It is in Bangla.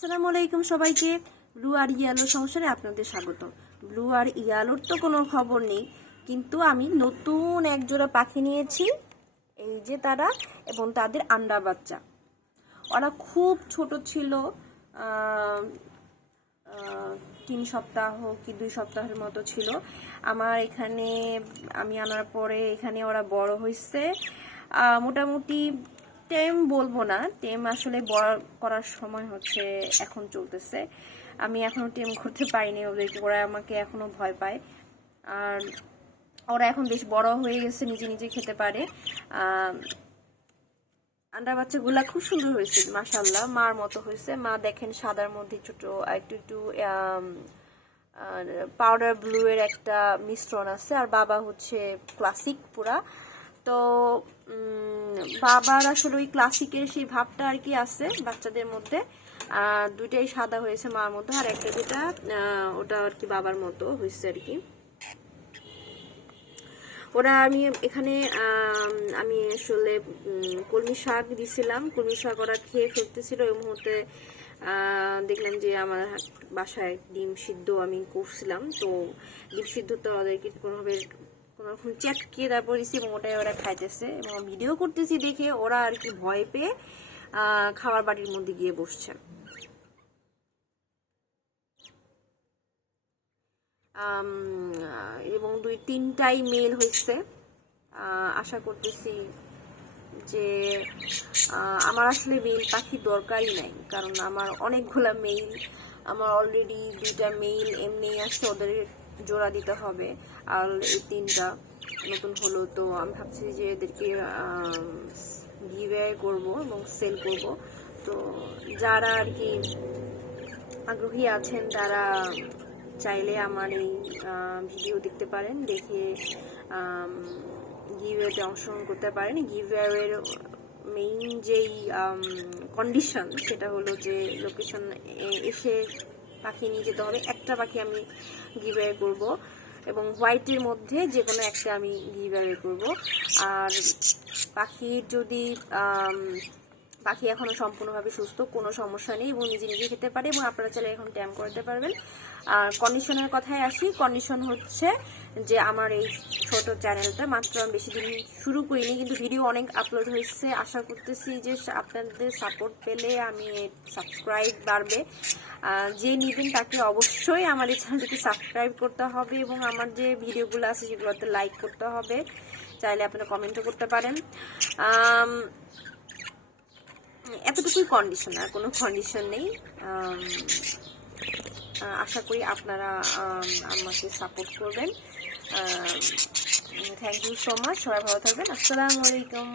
আসসালামু আলাইকুম সবাইকে। ব্লু আর ইয়েলো সংসারে আপনাদের স্বাগত। ব্লু আর ইয়েলোর তো কোনো খবর নেই, কিন্তু আমি নতুন এক জোড়া পাখি নিয়েছি, এই যে তারা, এবং তাদের আন্ডা বাচ্চা। ওরা খুব ছোট ছিল, 3 সপ্তাহ কি 2 সপ্তাহের মতো ছিল আমার এখানে। আমি আনার পরে এখানে ওরা বড় হয়েছে। মোটামুটি টেম বলবো না, টেম আসলে বড় করার সময় হচ্ছে এখন চলতেছে। আমি এখনো টেম করতে পারিনি ওদেরকে, ওরা আমাকে এখনো ভয় পায়। আর ওরা এখন বেশ বড় হয়ে গেছে, নিজে নিজে খেতে পারে। আন্ডা বাচ্চাগুলা খুব সুন্দর হয়েছে, মাশাআল্লাহ, মার মতো হয়েছে। মা দেখেন সাদার মধ্যে ছোট একটু একটু পাউডার ব্লু এর একটা মিশ্রণ আছে, আর বাবা হচ্ছে ক্লাসিক পুরা। তো বাবার আসলে ওই ক্লাসিকের সেই ভাবটা আর কি আছে বাচ্চাদের মধ্যে। দুইটাই সাদা হয়েছে মার মতো, আর একটা যেটা ওটা আর কি বাবার মতো হয়েছে আর কি। ওরা আমি এখানে আমি আসলে কলমি শাক দিছিলাম, কলমি শাক ওরা খেয়ে ফেলতেছিল। ওই মুহূর্তে দেখলাম যে আমার বাসায় ডিম সিদ্ধ আমি করছিলাম, তো ডিম সিদ্ধ তো ওদেরকে কোনোভাবে কোনোরকম চেটকে তারপর দিচ্ছি, এবং ওটাই ওরা খাইতেছে। এবং ভিডিও করতেছি দেখে ওরা আর কি ভয় পেয়ে খাবার বাটির মধ্যে গিয়ে বসছে। এবং 2-3টাই মেল হয়েছে। আশা করতেছি যে আমার আসলে মেল পাখি দরকারই নাই, কারণ আমার অনেকগুলা মেল, আমার অলরেডি 2টা মেল এমনি আছে, ওদের জোড়া দিতে হবে। আর এই 3টা নতুন হলো, তো আমি ভাবছি যে এদেরকে গিভঅ্যাওয়ে করব এবং সেল করব। তো যারা আর কি আগ্রহী আছেন তারা চাইলে আমার এই ভিডিও দেখতে পারেন, দেখে গিভঅ্যাওয়েতে অংশগ্রহণ করতে পারেন। গিভঅ্যাওয়ের মেইন যেই কন্ডিশন সেটা হলো যে লোকেশন এসে পাখি নিয়ে যেতে হবে। একটা পাখি আমি গিভঅ্যাওয়ে করব, এবং হোয়াইটের মধ্যে যে কোনো একটা আমি গিভঅ্যাওয়ে করব। আর পাখির যদি পাখি এখনো সম্পূর্ণভাবে সুস্থ, কোনো সমস্যা নেই, এবং নিজে নিজে খেতে পারে, এবং আপনারা চাইলে এখন ট্যাম করতে পারবেন। আর কন্ডিশনের কথায় আসি, কন্ডিশন হচ্ছে যে আমার এই ছোট চ্যানেলটা মাত্র আমি বেশি দিন শুরু করিনি, কিন্তু ভিডিও অনেক আপলোড হয়েছে। আশা করতেছি যে আপনাদের সাপোর্ট পেলে আমি সাবস্ক্রাইব বাড়বে। যে নেবেন তাকে অবশ্যই আমার এই চ্যানেলটিকে সাবস্ক্রাইব করতে হবে, এবং আমার যে ভিডিওগুলো আছে সেগুলোতে লাইক করতে হবে। চাইলে আপনারা কমেন্টও করতে পারেন। এতটুকুই কন্ডিশন, আর কোনো কন্ডিশন নেই। আশা করি আপনারা আমাকে সাপোর্ট করবেন। থ্যাংক ইউ সো মাচ, সবাই ভালো থাকবেন। আসসালামু আলাইকুম।